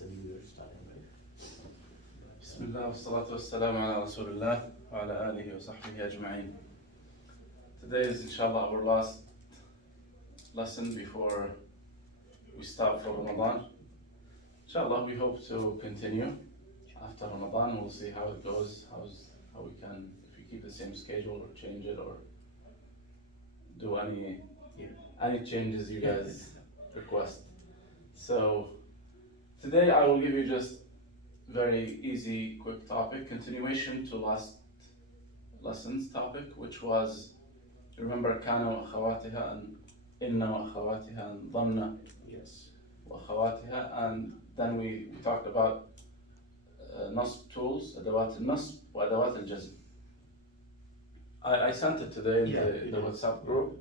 it's a new year starting, right? بسم الله والصلاة والسلام على رسول الله وعلى آله وصحبه أجمعين. Today is inshallah our last lesson before we start for Ramadan. Inshallah we hope to continue after Ramadan. We'll see how it goes, how we can, if we keep the same schedule or change it or do any changes you guys request. So today I will give you just very easy, quick topic, continuation to last lesson's topic, which was, remember, كان وأخواتها and إن وأخواتها and ضمن وأخواتها, and then we talked about نصب tools, أدوات النصب وأدوات الجزم. I sent it today in the WhatsApp group.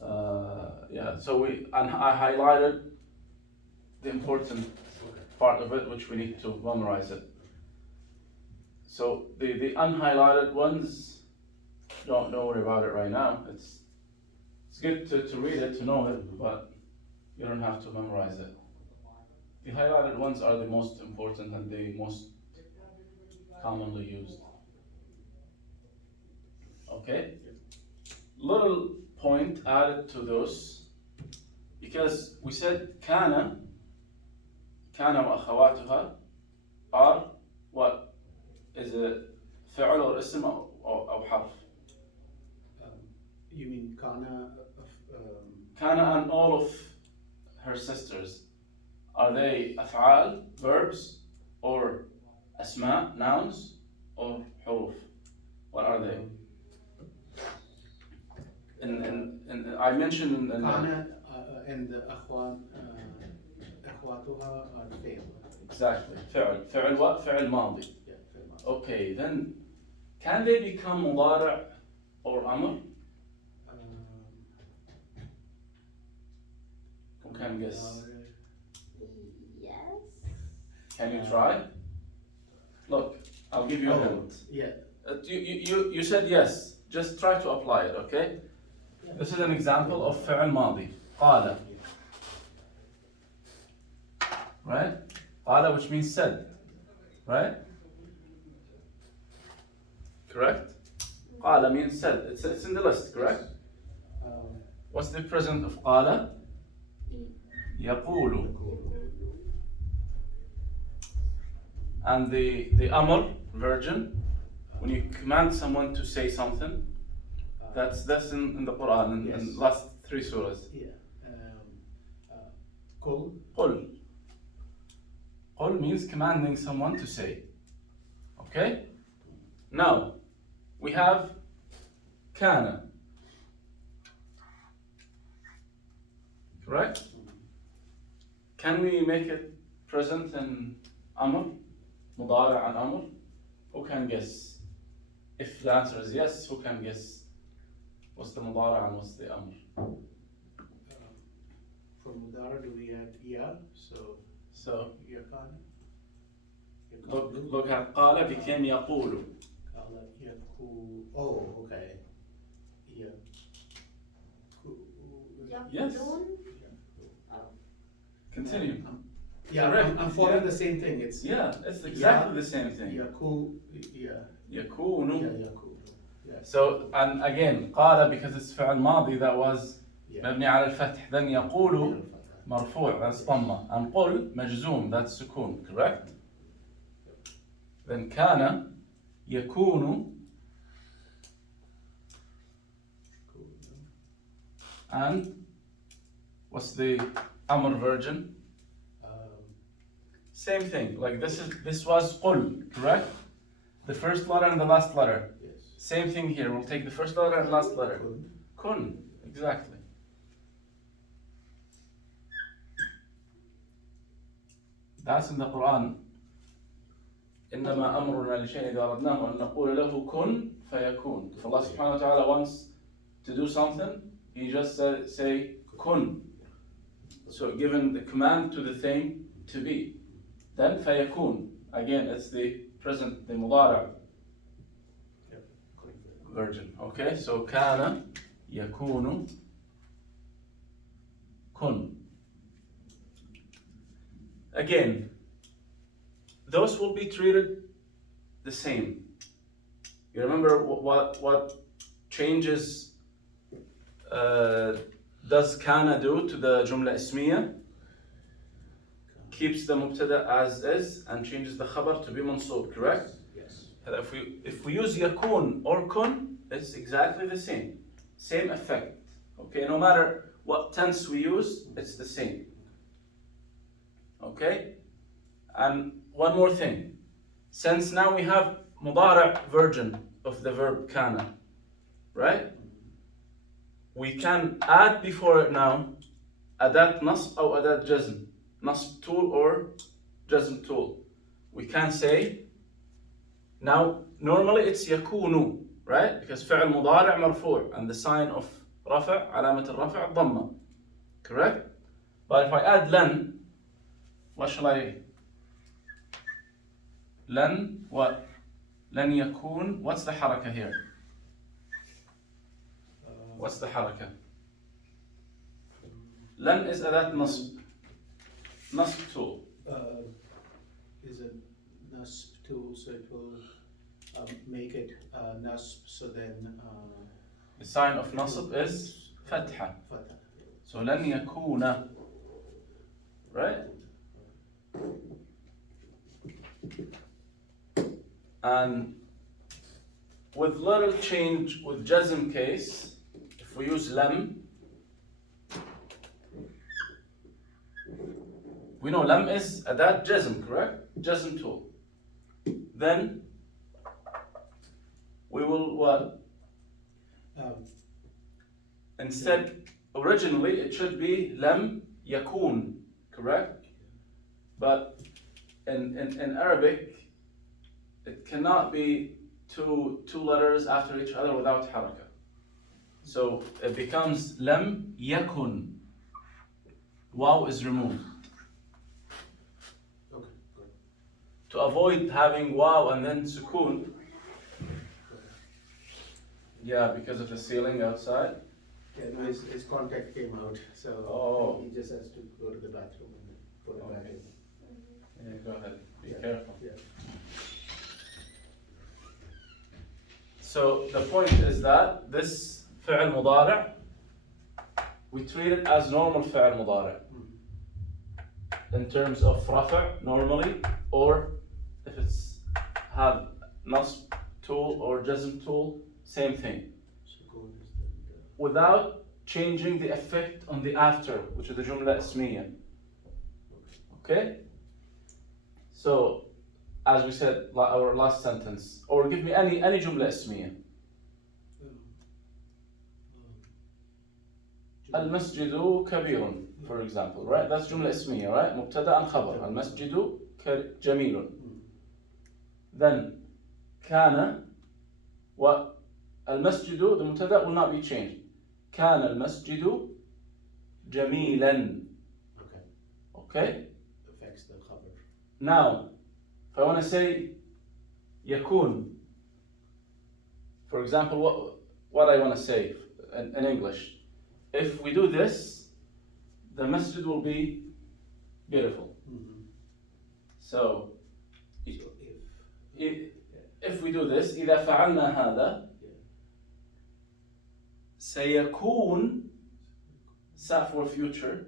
So I highlighted the important part of it, which we need to memorize it. So the unhighlighted ones, don't worry about it right now. It's good to read it, to know it, but you don't have to memorize it. The highlighted ones are the most important and the most commonly used. Okay? Little point added to those, because we said كان وأخواتها are what? Is it فعل or اسم أو حرف? You mean Kana? Kana and all of her sisters, are they أفعال, verbs, or أسماء, nouns, or حروف? What are they? I mentioned in Kana and the أخواتها are fail. Exactly. فعل what? فعل ماضي. Yeah, fail. Okay, then can they become مضارع or أمر? Who can guess? Yes. Can you try? Look, I'll give you a hint. Yeah. You said yes. Just try to apply it, okay? This is an example of فعل ماضي. قال. Right? قال, which means said. Right? Correct? قال means said. It's in the list, correct? What's the present of قال? يقول. And the أمر, virgin, when you command someone to say something, that's in the Quran, in last 3 surahs. Yeah. قل. قل. قل means commanding someone to say. Okay? Now, we have كان. Correct? Can we make it present in أمر? مضارع and أمر? Who can guess? If the answer is yes, who can guess? What's the مضارع and what's the أمر? For Mudara, do we add ya? So Yakana? Look at قال became يقول. Kala Yaku. Oh, okay. Yeah. Yes. Continue. Yeah, Correct. I'm following the same thing. It's It's exactly the same thing. Yaku. Yeah. يكون. Yeah, Yaku. Yeah. So, and again, قال, because it's فعل ماضي, that was مبني على الفتح. Then يقول مرفوع, that's ضمة. And قل مجزوم, that's سكون, correct? Then كان يكون, and what's the أمر virgin? Same thing, like this was قل, correct? The first letter and the last letter. Yes. Same thing here, we'll take the first letter and last letter. Kun, exactly. That's in the Quran. إنما أمرنا لشيء إذا أردناه أن نقول له كن فيكون. If Allah subhanahu wa ta'ala wants to do something, He just say kun. So given the command to the thing to be. Then فيكون. Again, it's the present, the مضارع virgin. Okay, so كان يكون كن. again, those will be treated the same. You remember what changes does kana do to the jumla ismiya? Keeps the mubtada as is and changes the khabar to be mansub, correct? Yes. If we use yakun or kun, it's exactly the same. Same effect. Okay, no matter what tense we use, it's the same. Okay? And one more thing. Since now we have mudara' version of the verb kana, right? We can add before it now adat nasb or adat jazm. Nasb tool or jazm tool. We can say, now normally it's yakunu, right? Because فعل مضارع مرفوع and the sign of رفع علامة الرفع ضمة, correct? But if I add لن, what shall I? لن what? لن يكون, what's the حركة here? What's the حركة? لن is أداة نصب. Nasb tool. Is a nasb tool, so it will make it nasb, so then The sign of nasb is fatha. fatha. So لن يكون, right? And with little change with jazm case, if we use lam, we know lam is adat jazm, correct? Jazm tool. Then we will what? Instead, originally it should be lam yakun, correct? But in Arabic, it cannot be two letters after each other without haraka. So it becomes lam yakun. Waw is removed. Okay, good. To avoid having waw and then sukun. Yeah, because of the ceiling outside. Yeah, no, his contact came out, so Oh. he just has to go to the bathroom and put it back Okay. in. Yeah, go ahead. Be Yeah. careful. Yeah. So the point is that this فعل مضارع, we treat it as normal فعل مضارع in terms of رفع normally, or if it's have nasb tool or jazm tool, same thing, Sukun is then without changing the effect on the after, which is the jumla ismiya. Okay? So, as we said, our last sentence, or give me any jumla ismiya. المسجد كبير, for example, right? That's جملة اسمية, right? مبتدأ and خبر. المسجد جميل. Then كان والمسجد, the مبتدأ will not be changed. كان المسجد جميلا. Okay. Okay? Affects the khabar. Now, if I want to say يكون, for example, what I want to say in English. If we do this, the masjid will be beautiful. So, if we do this, إذا فعلنا هذا, سيكون, sa for future,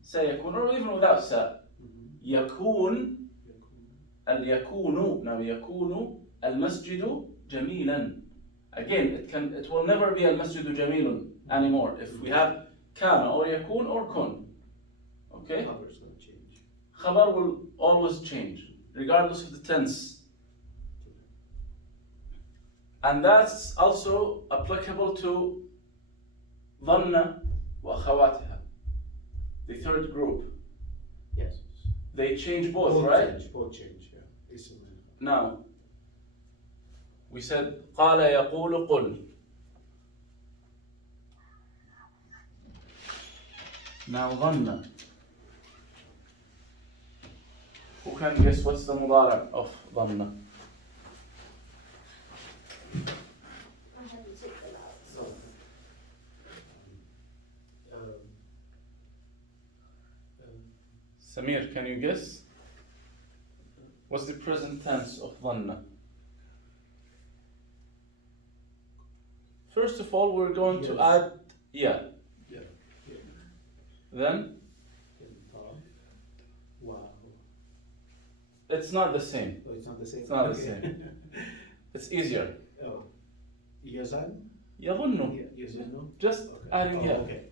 سيكون, or even without sa, يكون, اليكون, now يكون المسجد جميلا. Again, it will never be المسجد جميل anymore if we have كان or يكون or كن. Okay? Khabar is going to change. Khabar will always change, regardless of the tense. And that's also applicable to ظن وأخواتها, the third group. Yes. They change both, right? Both change, yeah. Ism and khabar. Now, we said قال يقول قل. Now ظن. Who can guess what's the مضارع of ظن? I haven't checked it out. So, Samir, can you guess? What's the present tense of ظن? First of all, we're going to Yes. add yeah. Yeah. Then Wow. it's not the same. Oh, it's not the same. It's not the Okay. same. It's easier. Oh. Yazan? يظن. Yazan? Just Okay. adding yeah. Okay.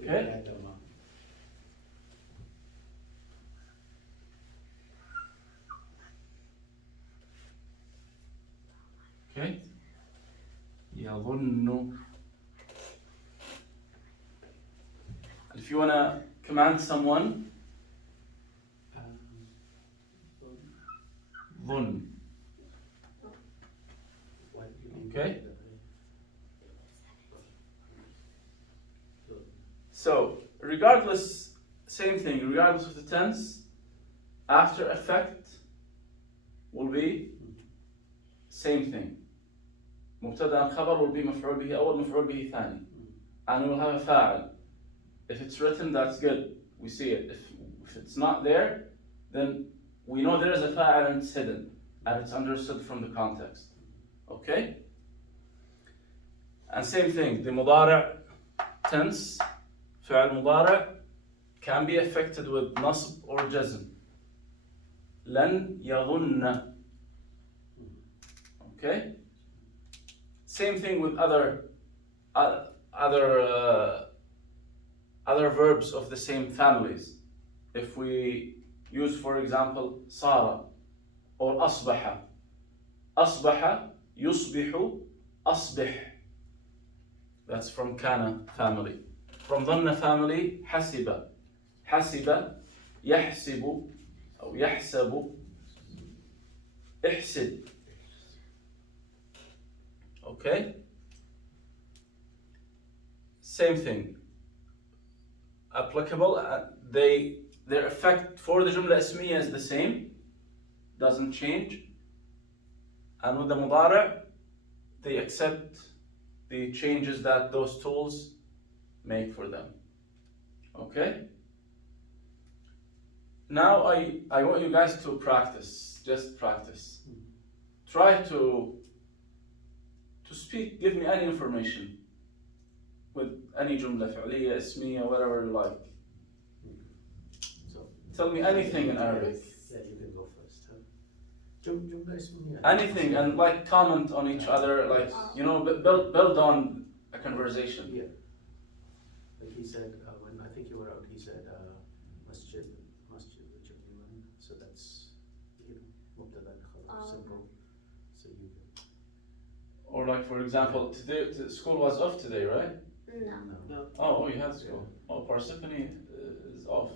Okay. Add them up. Okay. يظن. If you wanna command someone, ظن. Why do you need Okay. that? So, regardless, same thing, regardless of the tense, after effect will be same thing. مبتدأ خبر will be مفعول به أول مفعول به ثاني. And we'll have a فاعل. If it's written, that's good. We see it. If it's not there, then we know there is a فاعل and it's hidden. And it's understood from the context. Okay? And same thing, the مضارع tense, فعل مضارع, can be affected with نصب or جزم. لن يظن. Okay? Same thing with other verbs of the same families. If we use, for example, صار or أصبح. أصبح يصبح أصبح. That's from كان family. From ظن family, حسب. حسب يحسب أو يحسب احسب. Okay? Same thing. Applicable. Their effect for the جملة اسمية is the same. Doesn't change. And with the مضارع, they accept the changes that those tools make for them. Okay? Now I want you guys to practice. Just practice. Try to speak, give me any information with any جملة فعلية, اسمية, whatever you like. So, Tell me anything in Arabic. yeah, you can go first. Huh? جملة اسمية. Anything, and like comment on each other, like, you know, build on a conversation. Yeah. Like he said, when I think you were out, he said, masjid, Jamil. So that's, you know, mubtada khabar, simple. So you can. Or like, for example, today school was off today, right? No. Oh, you had school. Oh, Parsippany is off.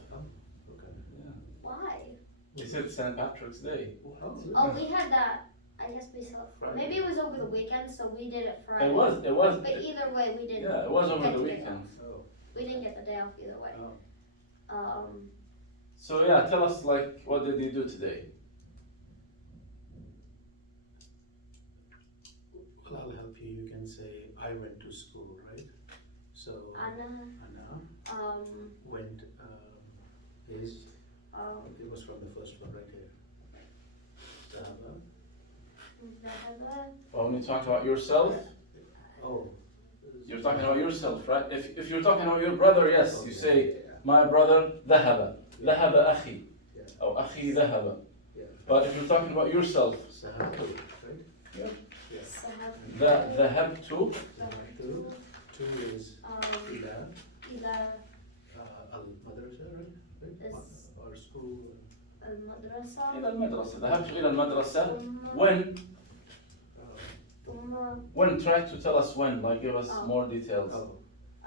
Okay. Yeah. Why? They said St. Patrick's Day. Oh, we had that. I guess we saw. Friday. Maybe it was over the weekend, so we did it Friday. It was. But either way, we didn't. Yeah, it was over get the the day weekend. Oh. We didn't get the day off either way. Oh. So yeah, tell us like, what did you do today? Well, I'll help you. You can say, I went to school, right? So, Anna. Anna went, is, it was from the first one right here. Zahaba. ذهب. Well, when you talk about yourself, Oh. you're talking about yourself, right? If you're talking about your brother, yes, you say, my brother ذهب. ذهب أخي. أو أخي ذهب. Yeah. But if you're talking about yourself, Zahabtu, right? Yeah. Yes. ذهب. ذهبت. Zahabtu. Two is ila, إلى al-madrasa, right? Is- Or school. المدرسة. إلى المدرسة. ذهبت إلى المدرسة. When? ثم. When? Try to tell us when. Like, give us more details. Oh.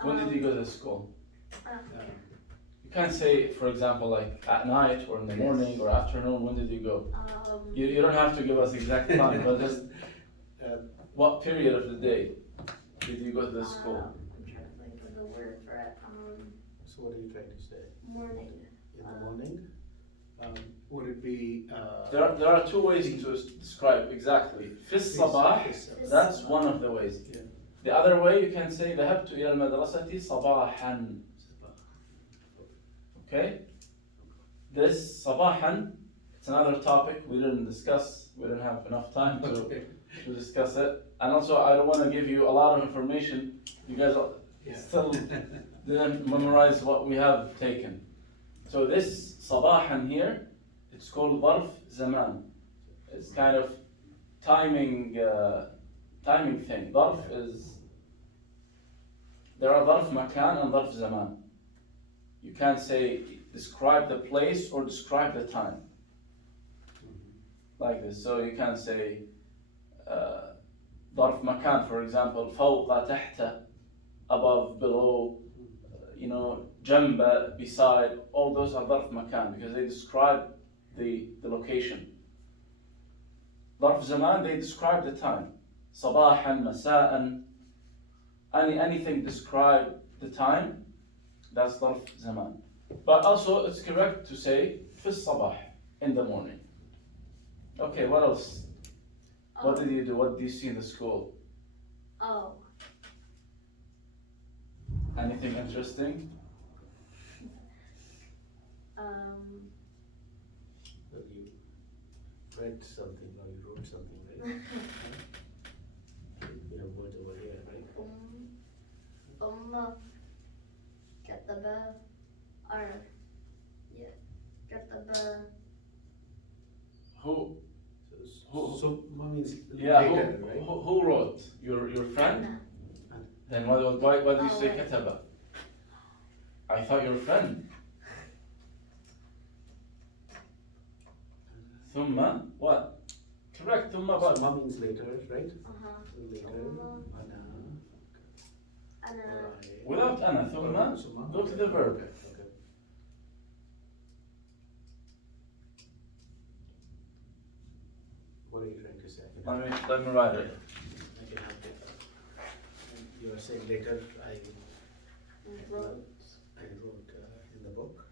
When did you go to school? Um, You can't say, for example, like at night or in the morning or afternoon. When did you go? You don't have to give us exact time, but just what period of the day did you go to the school? I'm trying to think of the word for it. So what are you trying to say? Morning. In the morning? Would it be? There are two ways to describe exactly. في الصباح, that's one of the ways. Yeah. The other way you can say ذهبت إلى المدرسة صباحا. Okay? this صباحا, it's another topic we didn't discuss. We didn't have enough time to discuss it. And also, I don't want to give you a lot of information. You guys still didn't memorize what we have taken. So this صباحا here, it's called ظرف زمان. It's kind of timing thing. ظرف is, there are ظرف مكان and ظرف زمان. You can't say describe the place or describe the time. Like this. So you can say ظرف مكان, for example, فوق تحت, above, below, جنب, beside. All those are ظرف مكان because they describe the location. ظرف زمان, they describe the time. صباحا, مساء, anything describe the time, that's ظرف زمان. But also it's correct to say في الصباح, in the morning. Okay, what else? What did you do? What did you see in the school? Oh. Anything interesting? Well, you read something or you wrote something, right? You have words over here, right? كتب or yeah كتب Who? So means Yeah, later, right? who wrote? Your friend? أنا. Then why did you say Oh, wait. كتب? I thought your friend. ثم what? Correct. ثم So what? ma means later, right? Later. ثم Ana. أنا Or I. Without أنا. ثم So ma. go to the verb. Okay. What are you trying to say? Let me write it. I can help it. You are saying later I wrote in the book.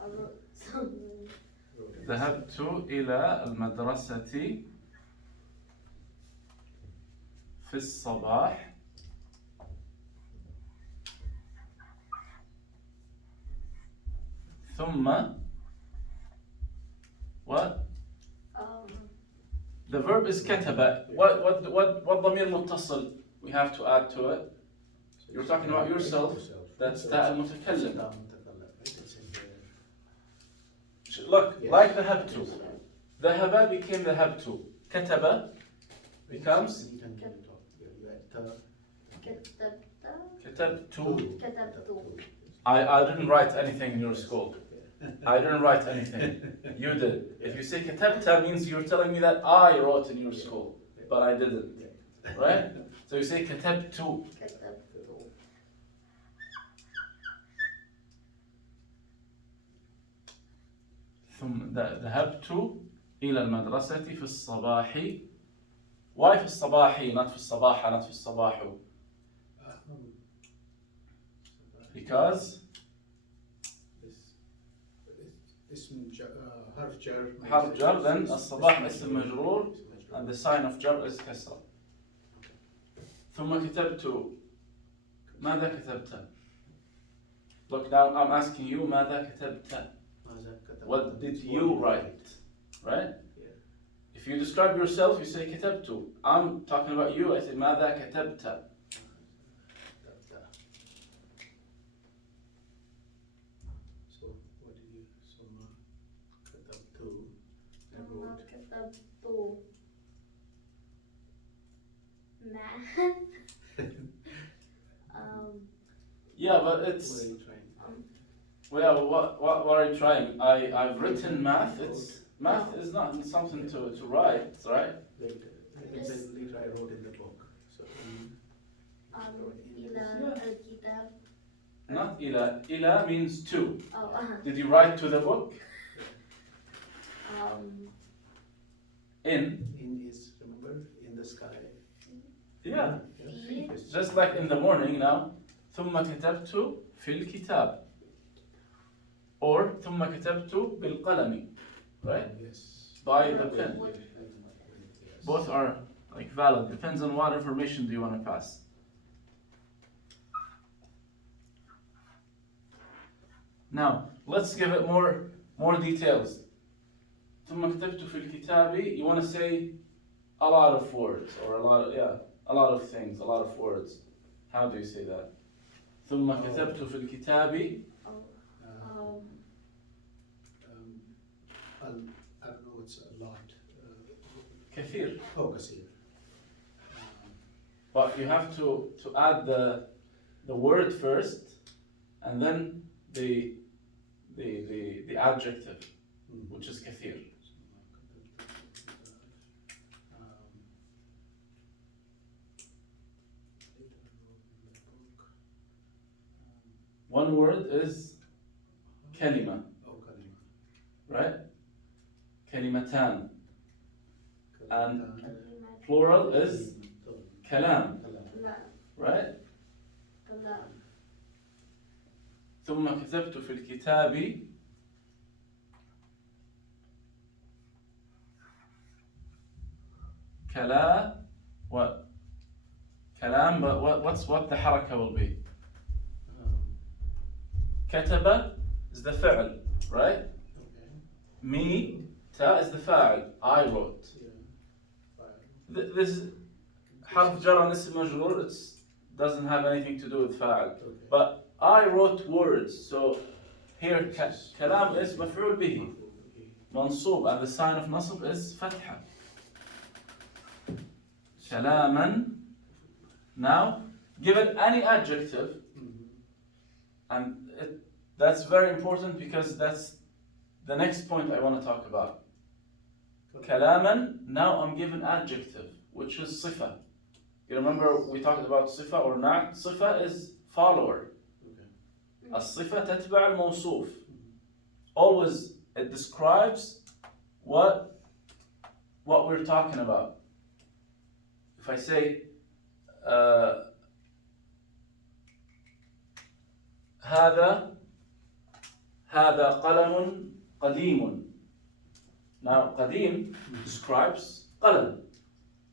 I wrote something. Wrote in ذهبت إلى المدرسة في الصباح ثم what? The verb is كتب. What ضمير متصل we have to add to it? You're talking about yourself. That's تاء المتكلم. Look, Yes. like ذهبت. ذهب became ذهبت. كتب becomes You can get it off. You add كتبت كتبت. كتبت I didn't write anything in your school. I didn't write anything. You did. If you say كتبت means you're telling me that I wrote in your school, but I didn't. Right? So you say كتبت. كتبت ثم ذهبت إلى المدرسة في الصباح. Why في الصباح, not في الصباح, not في الصباح? Because اسم حرف جر. حرف جر, then الصباح اسم مجرور and the sign of jar is كسرة. ثم كتبت. ماذا كتبت? Look, now I'm asking you ماذا كتبت? What did you write? Right? Yeah. If you describe yourself, you say كتبت. I'm talking about you, I say ماذا كتبت? So what did you? ثم كتبت. I ثم wrote. كتبت math Yeah, but What it's, are you trying? well, what are you trying? I've written math. Math is not something to write, right? Later. I can say later I wrote in the book. So إلى الكتاب. Not إلى means to. Oh, Did you write to the book? In. in is, remember, in the sky. Yeah. في. It's Just like in the morning now. ثم كتبت في الكتاب. Or ثم كتبت بالقلم. Right? Yes. By the pen. Yes. Both are like valid. Depends on what information do you want to pass. Now, let's give it more details. ثم كتبت في الكتاب, you want to say a lot of words, or a lot of things, a lot of words. How do you say that? ثم كتبت في الكتاب. I don't know, it's a lot. كثير. كثير. But you have to add the word first, and then the adjective, which is كثير. One word is كلمة, right? كلمتان. And plural is كلام, right? ثم كتبت في الكتاب what? كلام, but what the حركة will be? كتب is the فعل, right? Me, تا is the فاعل. I wrote. This is حرف جر اسم مجرور. It doesn't have anything to do with فاعل. But I wrote words, so here كلام is مفعول به منصوب, and the sign of نصب is فتحة. كلاما. Now, give it any adjective, and that's very important because that's the next point I want to talk about. كلاما, now I'm given adjective, which is صفة. You remember we talked about صفة or not? صفة is follower. الصفة تتبع الموصوف. Always it describes what we're talking about. If I say هذا قلم قديم. Now قديم describes قلم.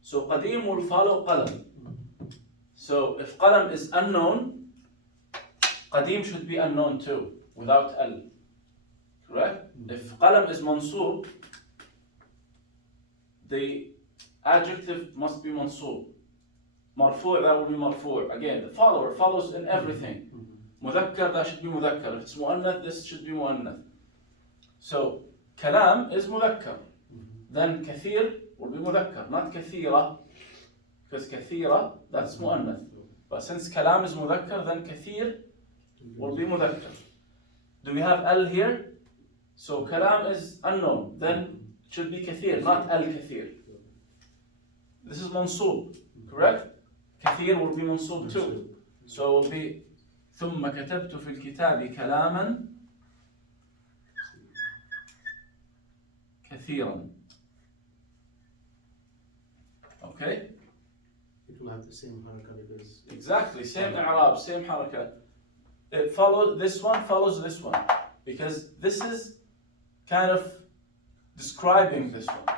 So قديم will follow قلم. So if قلم is unknown, قديم should be unknown too, without al. Correct? If قلم is منصوب, the adjective must be منصوب. مرفوع, that will be مرفوع. Again, the follower follows in everything. مذكر, that should be مذكر. If it's مؤنث, this should be مؤنث. So كلام is مذكر. Then كثير will be مذكر, not كثيرة, because كثيرة, that's مؤنث. But since كلام is مذكر, then كثير will be مذكر. Do we have al here? So كلام is unknown, then it should be كثير, not al-كثير. This is منصوب, correct? كثير will be منصوب too. So it will be ثم كتبت في الكتاب كلاما كثيرا. Okay? It will have the same haraka because Exactly, same i'rab, same haraka. It follows, this one follows this one, because this is kind of describing this one.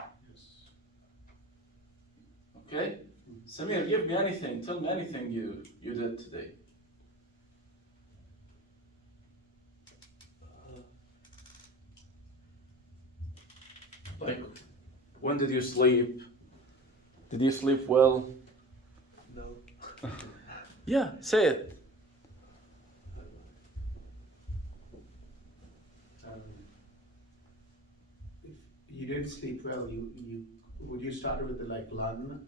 Okay? Samir, give me anything, tell me anything you did today. Like, when did you sleep? Did you sleep well? no. Yeah, say it. If you didn't sleep well, would you start with the like lan,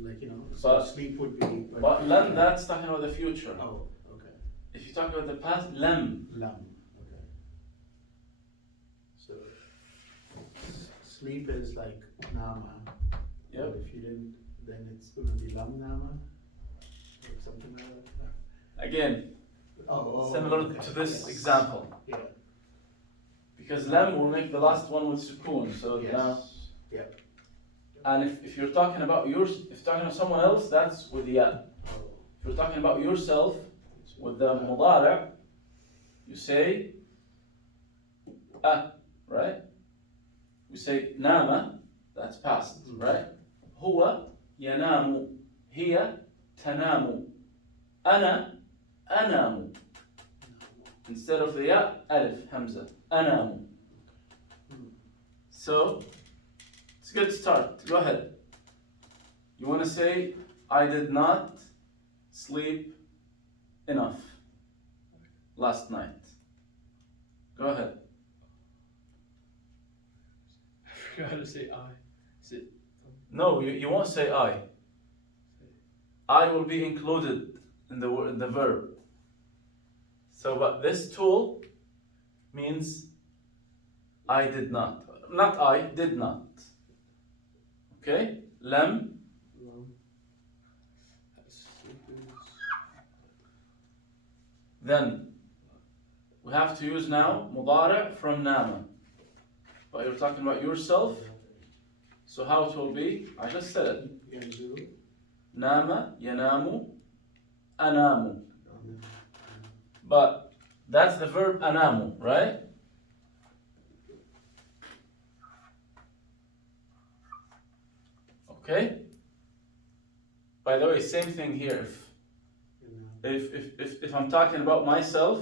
like so But- sleep would be. But lam, that's talking about the future. Oh, okay. If you talk about the past, lam. Lam. Okay. So sleep is like nama. Yep. But if you didn't, then it's going to be lam nama, or something like that. Again, Oh, similar okay. to this Yes. example. Yeah. Because lam will make the last one with sukoon. So Yes. now, Yeah. and if you're talking about yours, if you're talking to someone else, that's with ya. Oh. If you're talking about yourself, with the mudari', you say right? We say nama, that's past, right? Huwa yanamu, hiya tanamu, ana anamu. instead of the ya, alif, hamza. أنام. So, it's a good start. Go ahead. You want to say, I did not sleep enough last night. Go ahead. I forgot how to say I. Is it? No, you won't say I. I will be included in the verb. So, but this tool means I did not. Not I, did not. Okay? Lam. Then we have to use now mudari' from nama. But you're talking about yourself. So how it will be? I just said it. ينزل. Nama, yanamu, anamu. But that's the verb anamu, right? Okay? By the way, same thing here. If I'm talking about myself,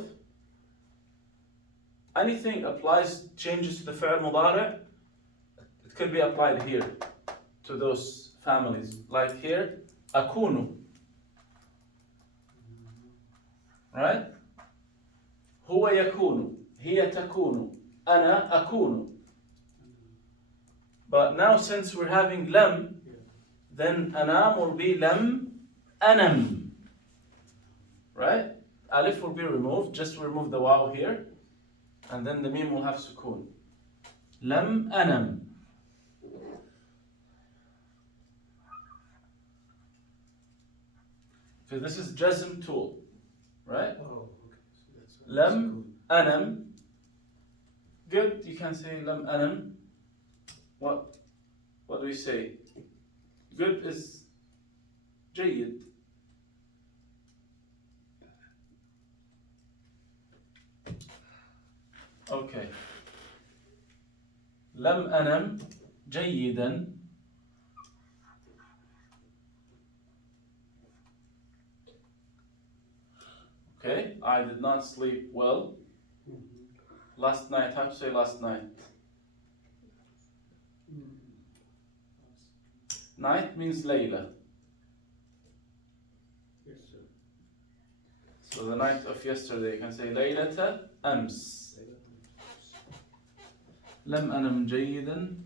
anything applies, changes to the fi'l mudari', it could be applied here to those families. Like here, akunu. Right? هو يكون, هي تكون, أنا أكون. But now since we're having lam, then anam will be lam anam. Right? Alif will be removed, just remove the waw here, and then the mim will have sukun. Lam anam. So this is jazm tool, right? Oh, okay. So that's Lam anam. Good, you can say lam anam. What do we say? Good is جيد. Okay. لم أنم جيدا. Okay, I did not sleep well last night. How to say last night? Night means Layla. Yes, sir. So the night of yesterday, you can say ليلة أمس. لم أنم جيدا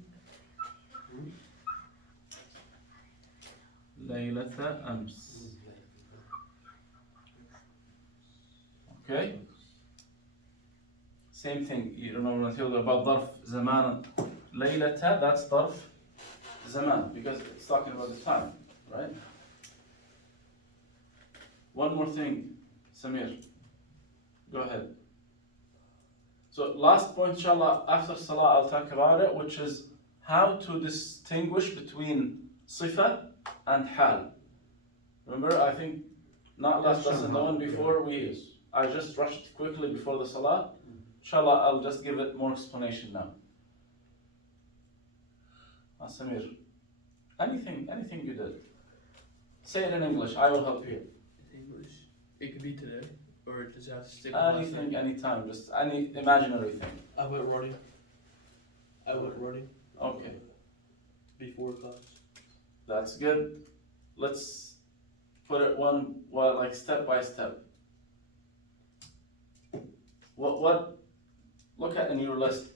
ليلة أمس. Okay? Same thing. You remember when I told you about ظرف زمان ليلة, that's ظرف زمان because it's talking about the time, right? One more thing, Samir. Go ahead. So last point, inshallah, after Salah I'll talk about it, which is how to distinguish between Sifa and Hal. Remember, I think not last lesson, the one before I just rushed quickly before the Salah. Inshallah, I'll just give it more explanation now. Samir, anything you did. Say it in English, I will help you. English. It could be today, or does it have to stick with last Anything, night? anytime, just any imaginary thing. I went running. Okay, Before class. that's good. Let's put it like step by step. What? Look at in your list.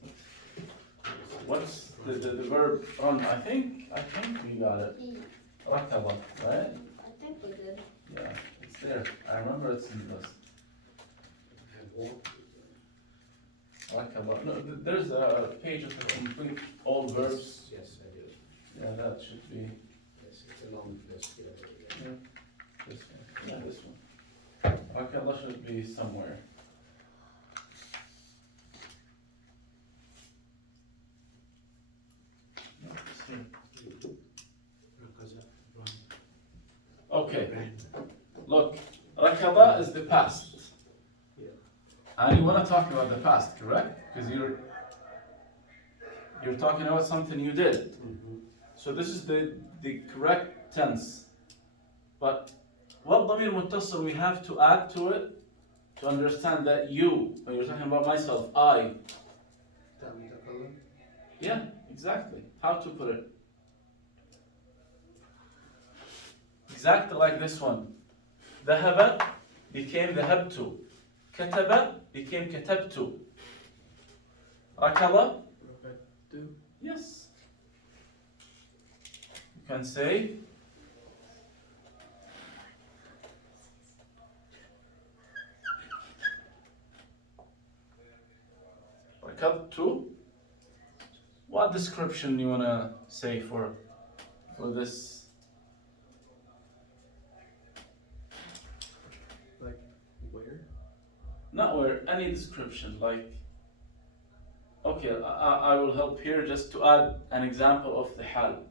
What's the verb run? I think we got it. Rakaba, right? I think we did. Yeah, it's there. I remember it's in the list. Rakaba. No, there's a page of the complete all verbs. Yes, I do. Yeah, that should be Yes, it's a long list. Yeah. this one. Yeah, this one. Rakaba should be somewhere. No, it's here. Okay, look, rakaba is the past. Yeah. And you want to talk about the past, correct? Because you're talking about something you did. So this is the correct tense. But what ضمير متصل we have to add to it to understand that you, when you're talking about myself, I. Yeah, exactly. How to put it? Exactly like this one. ذهب became ذهبت. كتب became كتبت. ركض. Do. Yes. You can say ركضت. What description you wanna say for this? Like where? Not where, any description. Like, okay, I will help here just to add an example of the حال.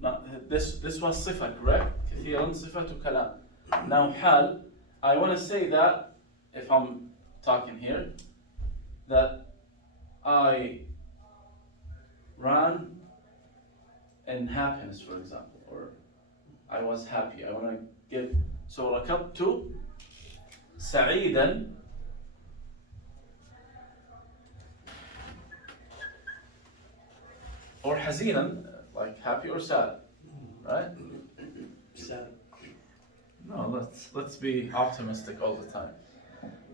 Now, this was صفة, correct? كثيرا صفة كلام. Now حال, I want to say that if I'm talking here, that I ran in happiness, for example, or I was happy. I want to give. So ركضت سعيدا or حزينا, like happy or sad, right? Sad. No, let's be optimistic all the time.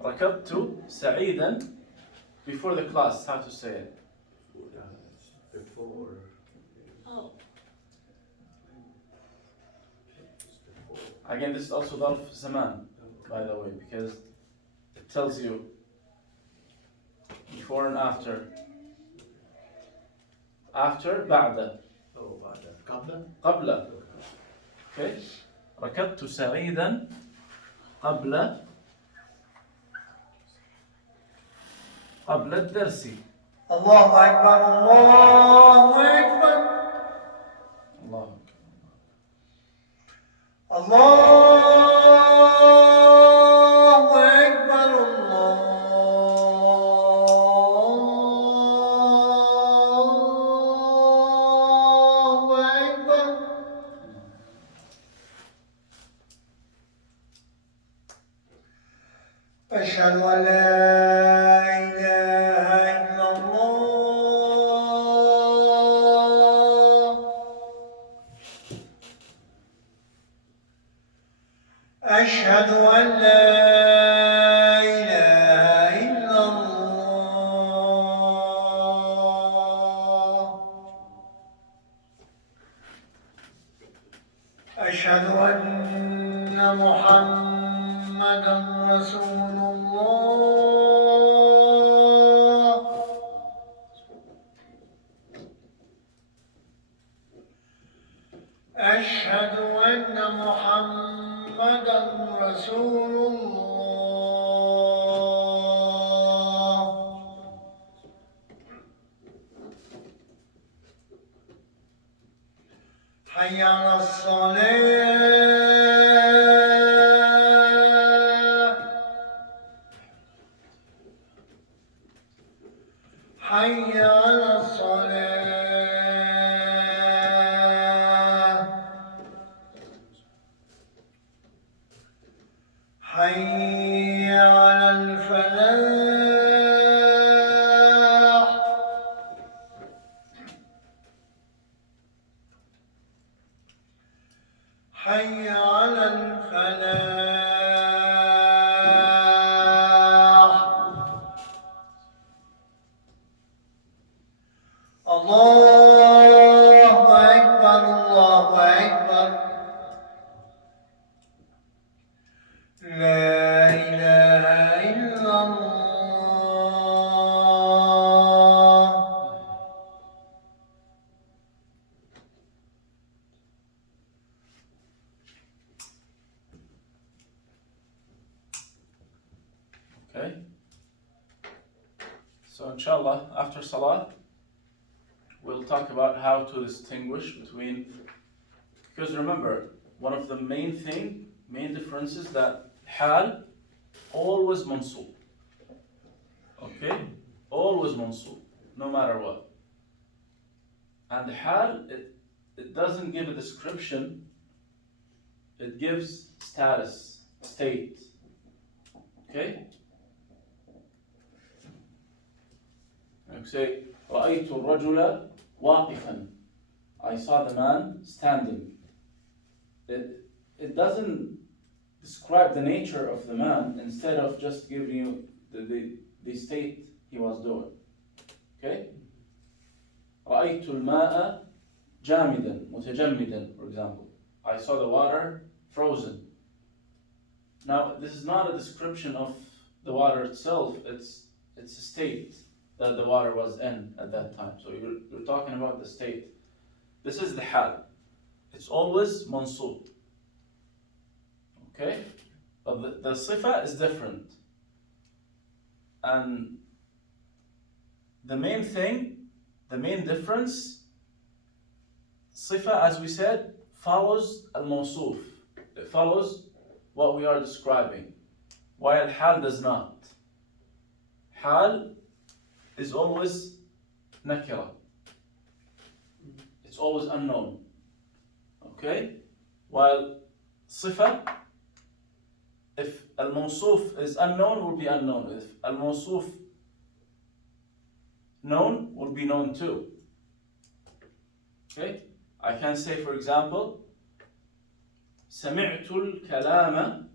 ركضت سعيدا before the class. How to say it? Before. Oh. Again, this is also ظرف زمان, by the way, because it tells you before and after. After بعد. Oh, بعد. قبل. قبل. Okay. ركضت سعيدا قبل الدرس. الله أكبر الله أكبر الله الله أكبر الله أكبر أشهد أن لا إله إلا الله أشهد أن لا إله إلا الله أشهد أن محمدا رسول الله أشهد أن محمدا رسول الله حي على الصلاة حي على الصلاة حي على الفلاح حي على الفلاح الله أكبر الله أكبر لا إله إلا الله Okay. So inshallah, after Salah, we'll talk about how to distinguish between, because remember, one of the main differences that hal always mansub. Okay? Always mansub, no matter what. And hal, it doesn't give a description, it gives status, state. Okay? Like say, رأيت الرجل واقفا. I saw the man standing. It doesn't describe the nature of the man instead of just giving you the state he was doing. Okay? رأيت الماء جامدا متجمدا, for example. I saw the water frozen. Now, this is not a description of the water itself, it's a state that the water was in at that time. So you're talking about the state. This is the hal. It's always mansub. Okay? But the sifa is different. And the main difference, sifa, as we said, follows al-mawsuf. It follows what we are describing, while hal does not. Hal is always nakira. It's always unknown. Okay? While sifa, if al-mawsuf is unknown, will be unknown. If al-mawsuf known, will be known too. Okay? I can say, for example, سمعت الكلام.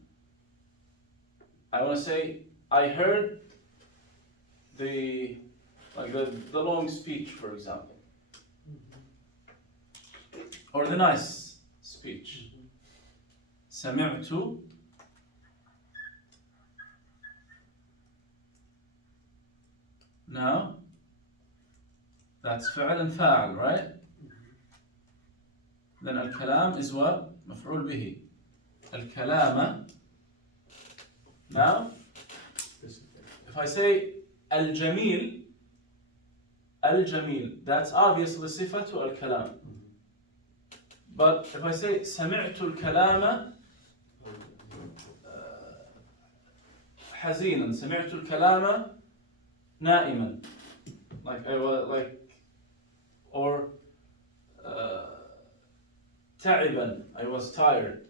I want to say, I heard the long speech, for example. Or the nice speech. سمعت Now, that's فعل and فاعل, right? Then الكلام is what? مفعول به. الكلام. Now, if I say الجميل, الجميل, that's obviously صفة الكلام. But if I say سمعت الكلام حزينا, سمعت الكلام نائما, or تعبا, I was tired,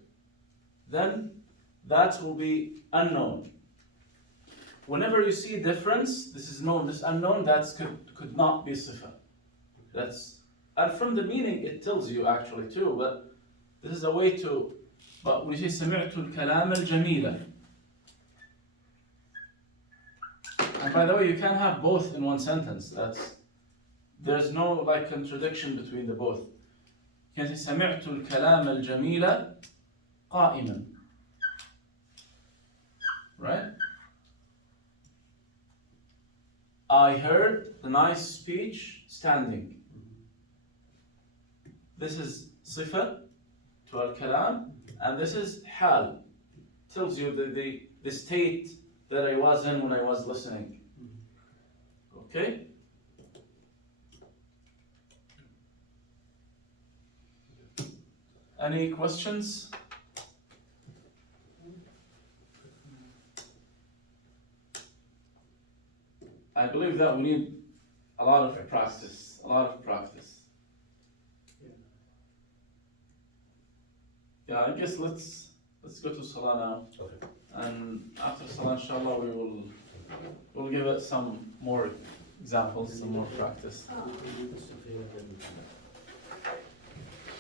then that will be unknown. Whenever you see difference, this is known, this unknown, that could not be sifa. And from the meaning it tells you actually too, but this is a way to, but we say سمعت الكلام الجميلة. And by the way, you can have both in one sentence. There's no contradiction between the both. You can say سمعت الكلام الجميل قائما. Right? I heard the nice speech standing. This is sifa to al-kalam, and this is hal. Tells you the state that I was in when I was listening. Okay? Any questions? I believe that we need a lot of practice. Yeah, I guess let's go to Salah now. Okay. And after Salah, inshallah, we'll give it some more examples, some more practice. Oh. We do this to figure out